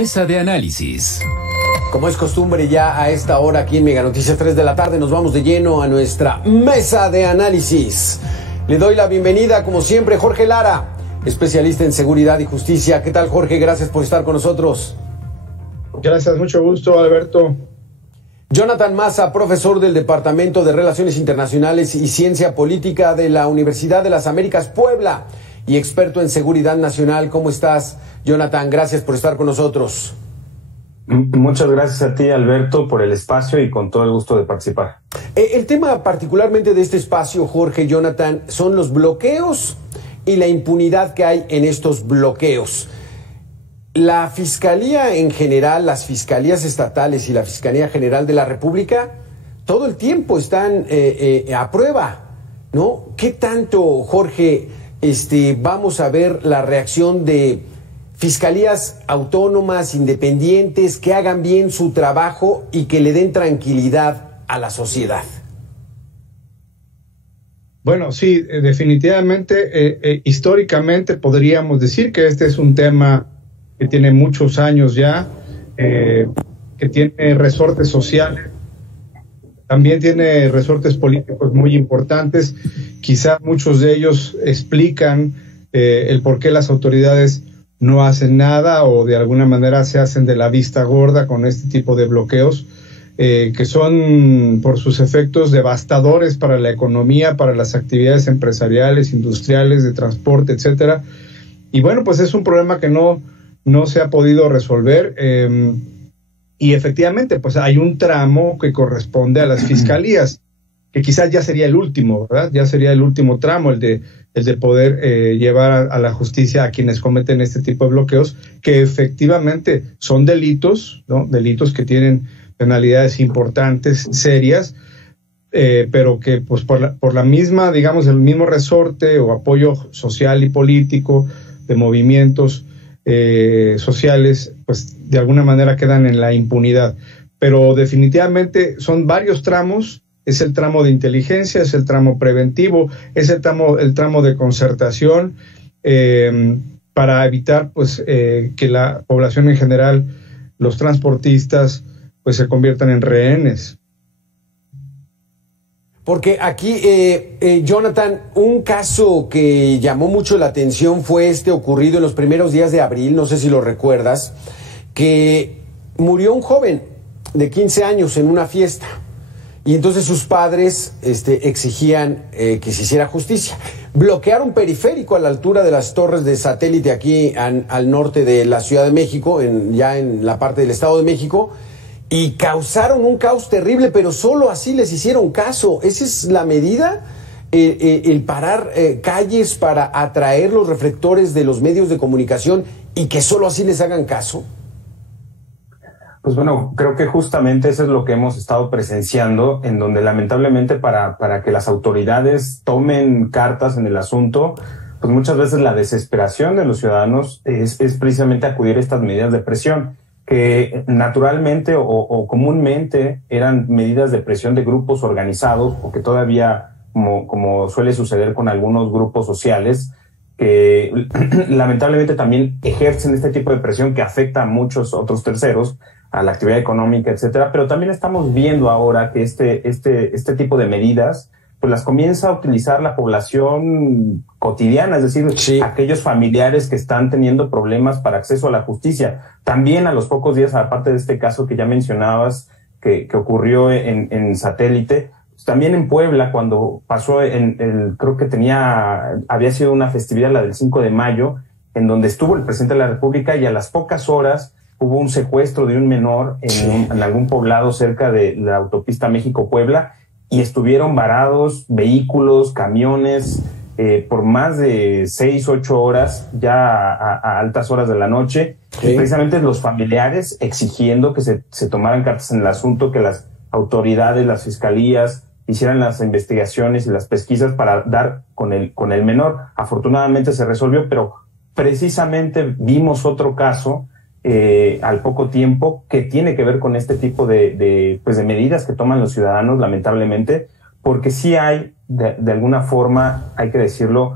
Mesa de análisis. Como es costumbre ya a esta hora aquí en Mega Noticias 3 de la tarde, nos vamos de lleno a nuestra mesa de análisis. Le doy la bienvenida, como siempre, Jorge Lara, especialista en seguridad y justicia. ¿Qué tal, Jorge? Gracias por estar con nosotros. Gracias, mucho gusto, Alberto. Jonathan Maza, profesor del Departamento de Relaciones Internacionales y Ciencia Política de la Universidad de las Américas, Puebla, y experto en seguridad nacional. ¿Cómo estás, Jonathan? Gracias por estar con nosotros. Muchas gracias a ti, Alberto, por el espacio y con todo el gusto de participar. El tema particularmente de este espacio, Jorge, Jonathan, son los bloqueos y la impunidad que hay en estos bloqueos. La Fiscalía en general, las fiscalías estatales y la Fiscalía General de la República, todo el tiempo están a prueba, ¿no? ¿Qué tanto, Jorge, vamos a ver la reacción de fiscalías autónomas, independientes, que hagan bien su trabajo y que le den tranquilidad a la sociedad? Bueno, sí, definitivamente, históricamente podríamos decir que este es un tema que tiene muchos años ya, que tiene resortes sociales, también tiene resortes políticos muy importantes. Quizá muchos de ellos explican el por qué las autoridades no hacen nada o de alguna manera se hacen de la vista gorda con este tipo de bloqueos, que son por sus efectos devastadores para la economía, para las actividades empresariales, industriales, de transporte, etcétera. Y bueno, pues es un problema que no se ha podido resolver, y efectivamente pues hay un tramo que corresponde a las fiscalías, que quizás ya sería el último, ¿verdad? Ya sería el último tramo, el de poder llevar a la justicia a quienes cometen este tipo de bloqueos, que efectivamente son delitos, ¿no? Delitos que tienen penalidades importantes, serias, pero que pues por la misma, digamos, el mismo resorte o apoyo social y político de movimientos sociales, pues de alguna manera quedan en la impunidad. Pero definitivamente son varios tramos. Es el tramo de inteligencia, es el tramo preventivo, es el tramo de concertación, para evitar pues que la población en general, los transportistas, pues se conviertan en rehenes. Porque aquí, Jonathan, un caso que llamó mucho la atención fue ocurrido en los primeros días de abril, no sé si lo recuerdas, que murió un joven de 15 años en una fiesta. Y entonces sus padres exigían que se hiciera justicia. Bloquearon periférico a la altura de las torres de satélite aquí al norte de la Ciudad de México, ya en la parte del Estado de México, y causaron un caos terrible, pero solo así les hicieron caso. ¿Esa es la medida? El parar calles para atraer los reflectores de los medios de comunicación y que solo así les hagan caso. Pues bueno, creo que justamente eso es lo que hemos estado presenciando, en donde lamentablemente para que las autoridades tomen cartas en el asunto, pues muchas veces la desesperación de los ciudadanos es precisamente acudir a estas medidas de presión, que naturalmente o comúnmente eran medidas de presión de grupos organizados, porque todavía, como suele suceder con algunos grupos sociales, que lamentablemente también ejercen este tipo de presión que afecta a muchos otros terceros, a la actividad económica, etcétera. Pero también estamos viendo ahora que este tipo de medidas pues las comienza a utilizar la población cotidiana, es decir, sí, aquellos familiares que están teniendo problemas para acceso a la justicia. También a los pocos días, aparte de este caso que ya mencionabas, que ocurrió en satélite, pues también en Puebla, cuando pasó creo que había sido una festividad, la del 5 de mayo, en donde estuvo el presidente de la República, y a las pocas horas hubo un secuestro de un menor en algún poblado cerca de la autopista México-Puebla, y estuvieron varados vehículos, camiones, por más de 6-8 horas, ya a altas horas de la noche, sí, y precisamente los familiares exigiendo que se tomaran cartas en el asunto, que las autoridades, las fiscalías, hicieran las investigaciones y las pesquisas para dar con el menor. Afortunadamente se resolvió, pero precisamente vimos otro caso al poco tiempo, que tiene que ver con este tipo de medidas que toman los ciudadanos, lamentablemente, porque sí hay, de alguna forma, hay que decirlo,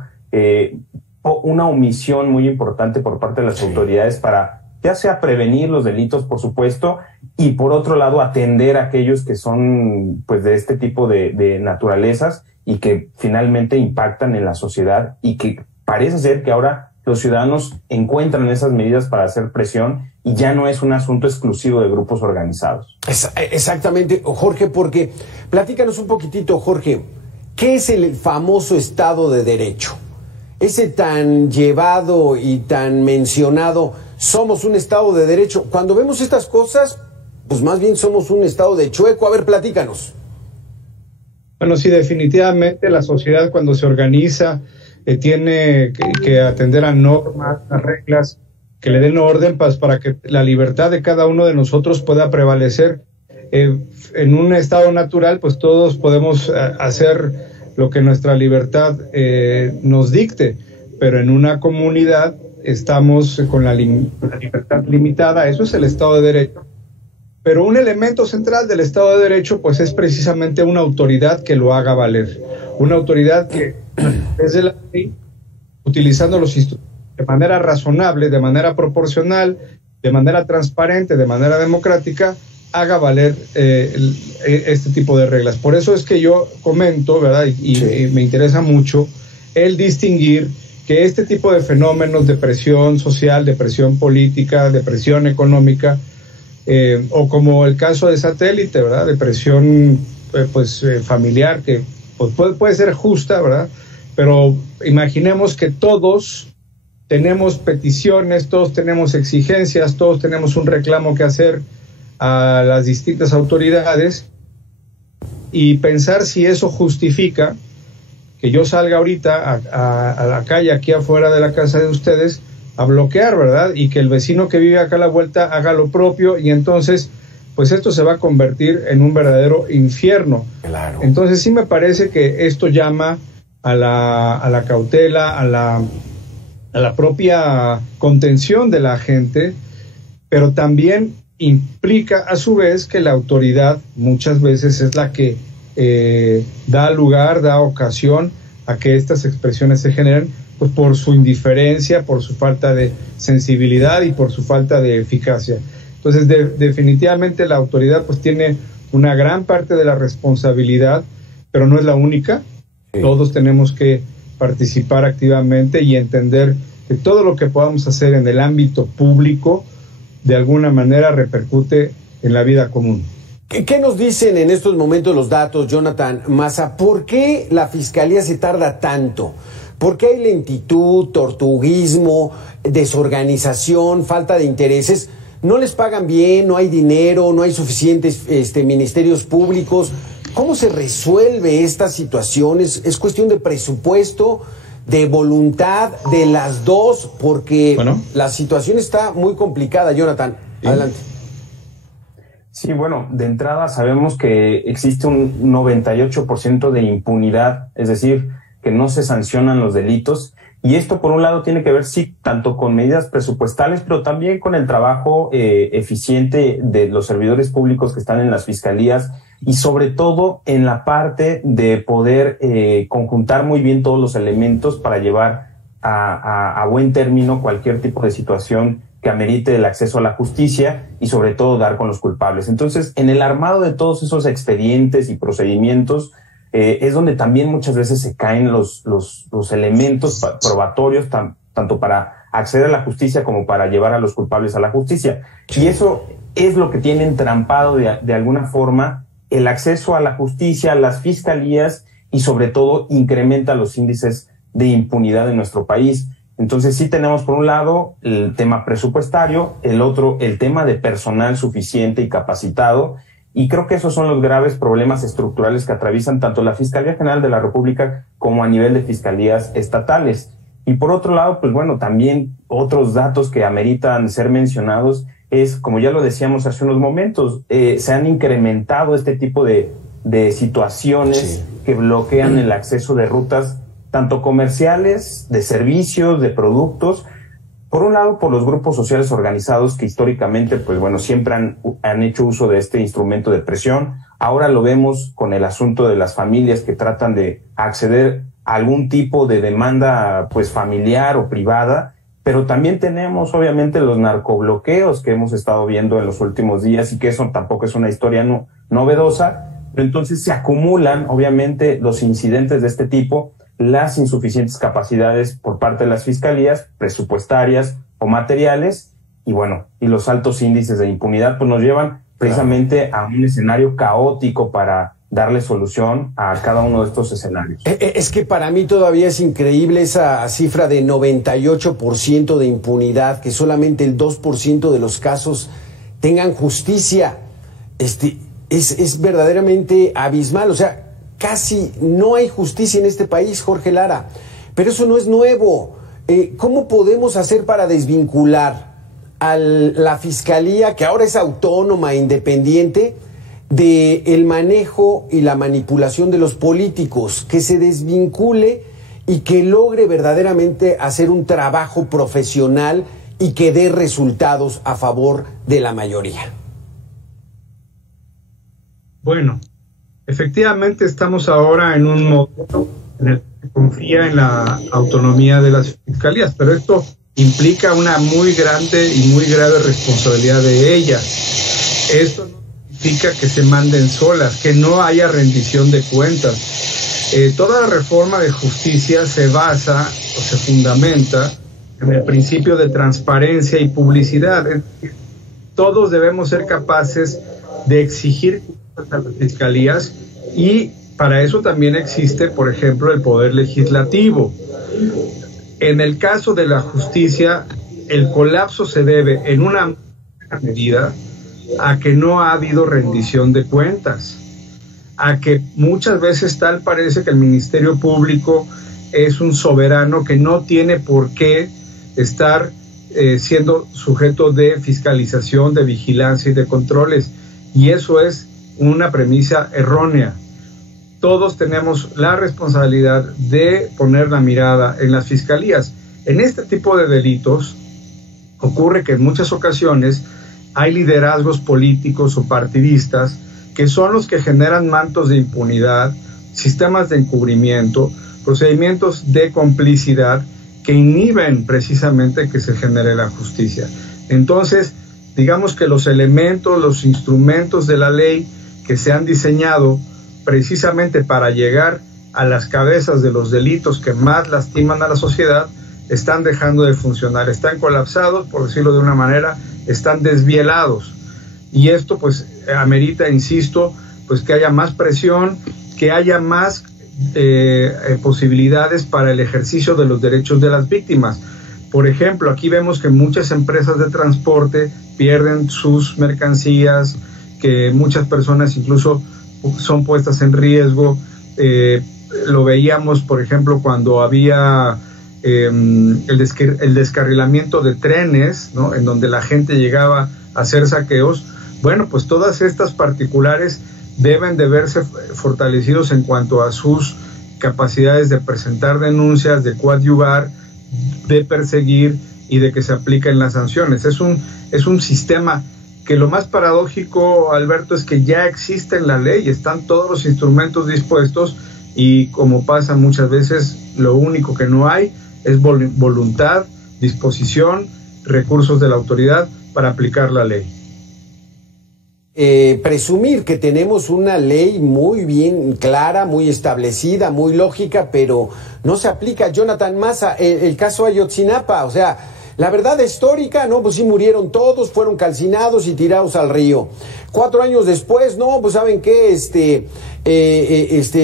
una omisión muy importante por parte de las autoridades para ya sea prevenir los delitos, por supuesto, y por otro lado atender a aquellos que son pues de este tipo de naturalezas y que finalmente impactan en la sociedad, y que parece ser que ahora los ciudadanos encuentran esas medidas para hacer presión y ya no es un asunto exclusivo de grupos organizados. Exactamente, Jorge, porque platícanos un poquitito, Jorge, ¿qué es el famoso Estado de Derecho? Ese tan llevado y tan mencionado, somos un Estado de Derecho. Cuando vemos estas cosas, pues más bien somos un Estado de chueco. A ver, platícanos. Bueno, sí, definitivamente la sociedad cuando se organiza tiene que atender a normas, a reglas que le den orden para que la libertad de cada uno de nosotros pueda prevalecer. En un estado natural, pues todos podemos hacer lo que nuestra libertad nos dicte, pero en una comunidad estamos con la libertad limitada. Eso es el Estado de Derecho. Pero un elemento central del Estado de Derecho pues es precisamente una autoridad que lo haga valer, una autoridad que desde la ley, utilizando los instrumentos de manera razonable, de manera proporcional, de manera transparente, de manera democrática, haga valer este tipo de reglas. Por eso es que yo comento, ¿verdad? Y me interesa mucho el distinguir que este tipo de fenómenos de presión social, de presión política, de presión económica, o como el caso de Satélite, ¿verdad? De presión familiar, que pues, puede ser justa, ¿verdad? Pero imaginemos que todos tenemos peticiones, todos tenemos exigencias, todos tenemos un reclamo que hacer a las distintas autoridades, y pensar si eso justifica que yo salga ahorita a la calle, aquí afuera de la casa de ustedes, a bloquear, ¿verdad? Y que el vecino que vive acá a la vuelta haga lo propio, y entonces, pues esto se va a convertir en un verdadero infierno. Claro. Entonces sí me parece que esto llama a la cautela, a la propia contención de la gente, pero también implica a su vez que la autoridad muchas veces es la que da lugar, da ocasión a que estas expresiones se generen, pues por su indiferencia, por su falta de sensibilidad y por su falta de eficacia. Entonces definitivamente la autoridad pues tiene una gran parte de la responsabilidad, pero no es la única. Sí. Todos tenemos que participar activamente y entender que todo lo que podamos hacer en el ámbito público de alguna manera repercute en la vida común. ¿Qué nos dicen en estos momentos los datos, Jonathan Massa? ¿Por qué la Fiscalía se tarda tanto? ¿Por qué hay lentitud, tortuguismo, desorganización, falta de intereses? ¿No les pagan bien, no hay dinero, no hay suficientes ministerios públicos? ¿Cómo se resuelve esta situación? ¿Es cuestión de presupuesto, de voluntad, de las dos? Porque la situación está muy complicada, Jonathan. Adelante. Sí, bueno, de entrada sabemos que existe un 98% de impunidad, es decir, que no se sancionan los delitos, y esto por un lado tiene que ver, sí, tanto con medidas presupuestales, pero también con el trabajo eficiente de los servidores públicos que están en las fiscalías, y sobre todo en la parte de poder conjuntar muy bien todos los elementos para llevar a buen término cualquier tipo de situación que amerite el acceso a la justicia, y sobre todo dar con los culpables. Entonces, en el armado de todos esos expedientes y procedimientos es donde también muchas veces se caen los elementos probatorios, tanto para acceder a la justicia como para llevar a los culpables a la justicia. Y eso es lo que tiene entrampado de alguna forma el acceso a la justicia, a las fiscalías, y sobre todo incrementa los índices de impunidad en nuestro país. Entonces sí tenemos por un lado el tema presupuestario, el otro el tema de personal suficiente y capacitado, y creo que esos son los graves problemas estructurales que atraviesan tanto la Fiscalía General de la República como a nivel de fiscalías estatales. Y por otro lado, pues bueno, también otros datos que ameritan ser mencionados es, como ya lo decíamos hace unos momentos, se han incrementado este tipo de situaciones que bloquean el acceso de rutas tanto comerciales, de servicios, de productos, por un lado por los grupos sociales organizados que históricamente, pues bueno, siempre han hecho uso de este instrumento de presión. Ahora lo vemos con el asunto de las familias que tratan de acceder a algún tipo de demanda pues familiar o privada, pero también tenemos obviamente los narcobloqueos que hemos estado viendo en los últimos días y que eso tampoco es una historia novedosa, pero entonces se acumulan obviamente los incidentes de este tipo, las insuficientes capacidades por parte de las fiscalías presupuestarias o materiales y bueno, y los altos índices de impunidad pues nos llevan precisamente a un escenario caótico para darle solución a cada uno de estos escenarios. Es que para mí todavía es increíble esa cifra de 98% de impunidad, que solamente el 2% de los casos tengan justicia. Es verdaderamente abismal, o sea, casi no hay justicia en este país, Jorge Lara, pero eso no es nuevo. ¿Cómo podemos hacer para desvincular a la Fiscalía, que ahora es autónoma, independiente, del manejo y la manipulación de los políticos, que se desvincule y que logre verdaderamente hacer un trabajo profesional y que dé resultados a favor de la mayoría? Bueno, efectivamente estamos ahora en un modelo en el que confía en la autonomía de las fiscalías, pero esto implica una muy grande y muy grave responsabilidad de ellas. Esto no significa que se manden solas, que no haya rendición de cuentas. Toda la reforma de justicia se basa o se fundamenta en el principio de transparencia y publicidad. Todos debemos ser capaces de exigir a las fiscalías y para eso también existe, por ejemplo, el poder legislativo. En el caso de la justicia, el colapso se debe en una medida a que no ha habido rendición de cuentas, a que muchas veces tal parece que el Ministerio Público es un soberano que no tiene por qué estar siendo sujeto de fiscalización, de vigilancia y de controles, y eso es una premisa errónea. Todos tenemos la responsabilidad de poner la mirada en las fiscalías. En este tipo de delitos ocurre que en muchas ocasiones hay liderazgos políticos o partidistas que son los que generan mantos de impunidad, sistemas de encubrimiento, procedimientos de complicidad que inhiben precisamente que se genere la justicia. Entonces, digamos que los elementos, los instrumentos de la ley que se han diseñado precisamente para llegar a las cabezas de los delitos que más lastiman a la sociedad, están dejando de funcionar, están colapsados, por decirlo de una manera, están desvielados. Y esto pues amerita, insisto, pues que haya más presión, que haya más posibilidades para el ejercicio de los derechos de las víctimas. Por ejemplo, aquí vemos que muchas empresas de transporte pierden sus mercancías, que muchas personas incluso son puestas en riesgo. Lo veíamos, por ejemplo, cuando había el descarrilamiento de trenes, ¿no?, en donde la gente llegaba a hacer saqueos. Bueno, pues todas estas particulares deben de verse fortalecidos en cuanto a sus capacidades de presentar denuncias, de coadyuvar, de perseguir y de que se apliquen las sanciones. Es un sistema que lo más paradójico, Alberto, es que ya existe en la ley, están todos los instrumentos dispuestos y, como pasa muchas veces, lo único que no hay es voluntad, disposición, recursos de la autoridad para aplicar la ley. Presumir que tenemos una ley muy bien clara, muy establecida, muy lógica, pero no se aplica. Jonathan Massa, el caso Ayotzinapa, o sea, la verdad histórica, no, pues sí murieron todos, fueron calcinados y tirados al río. 4 años después, no, pues saben qué,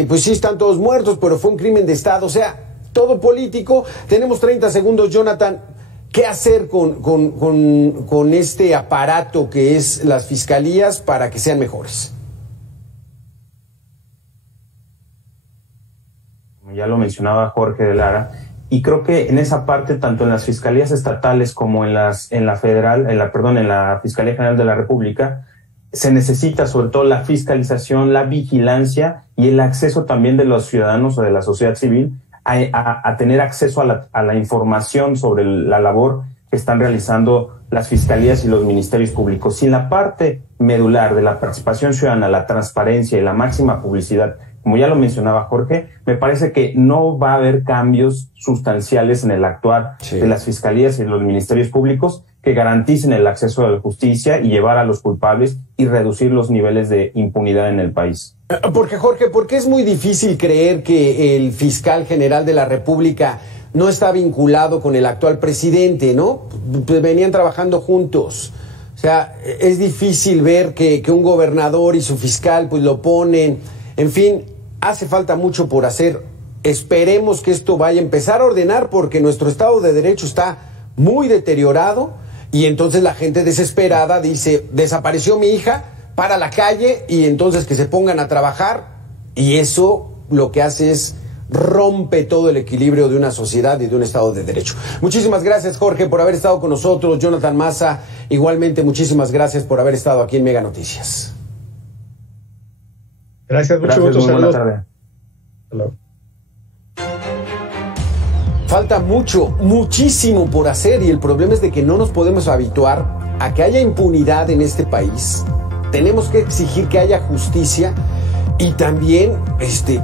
pues sí están todos muertos, pero fue un crimen de Estado, o sea, todo político. Tenemos 30 segundos, Jonathan. ¿Qué hacer con este aparato que es las fiscalías para que sean mejores? Ya lo mencionaba Jorge de Lara, y creo que en esa parte, tanto en las fiscalías estatales como en la Fiscalía General de la República, se necesita sobre todo la fiscalización, la vigilancia y el acceso también de los ciudadanos o de la sociedad civil a tener acceso a la información sobre la labor que están realizando las fiscalías y los ministerios públicos. Sin la parte medular de la participación ciudadana, la transparencia y la máxima publicidad como ya lo mencionaba Jorge, me parece que no va a haber cambios sustanciales en el actuar de las fiscalías y de los ministerios públicos que garanticen el acceso a la justicia y llevar a los culpables y reducir los niveles de impunidad en el país. Porque, Jorge, porque es muy difícil creer que el fiscal general de la República no está vinculado con el actual presidente, ¿no? Pues venían trabajando juntos. O sea, es difícil ver que un gobernador y su fiscal pues lo ponen. En fin, hace falta mucho por hacer. Esperemos que esto vaya a empezar a ordenar porque nuestro Estado de Derecho está muy deteriorado y entonces la gente desesperada dice, desapareció mi hija, para la calle y entonces que se pongan a trabajar y eso lo que hace es rompe todo el equilibrio de una sociedad y de un Estado de Derecho. Muchísimas gracias, Jorge, por haber estado con nosotros. Jonathan Massa, igualmente muchísimas gracias por haber estado aquí en Mega Noticias. Gracias, mucho gusto. Saludos. Buena tarde. Falta muchísimo por hacer y el problema es de que no nos podemos habituar a que haya impunidad en este país. Tenemos que exigir que haya justicia y también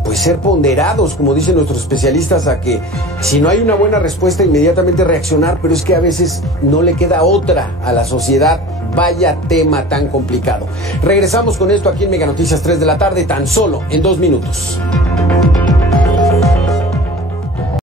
pues ser ponderados, como dicen nuestros especialistas, a que si no hay una buena respuesta inmediatamente reaccionar, pero es que a veces no le queda otra a la sociedad. Vaya tema tan complicado. Regresamos con esto aquí en Mega Noticias 3 de la tarde, tan solo en 2 minutos.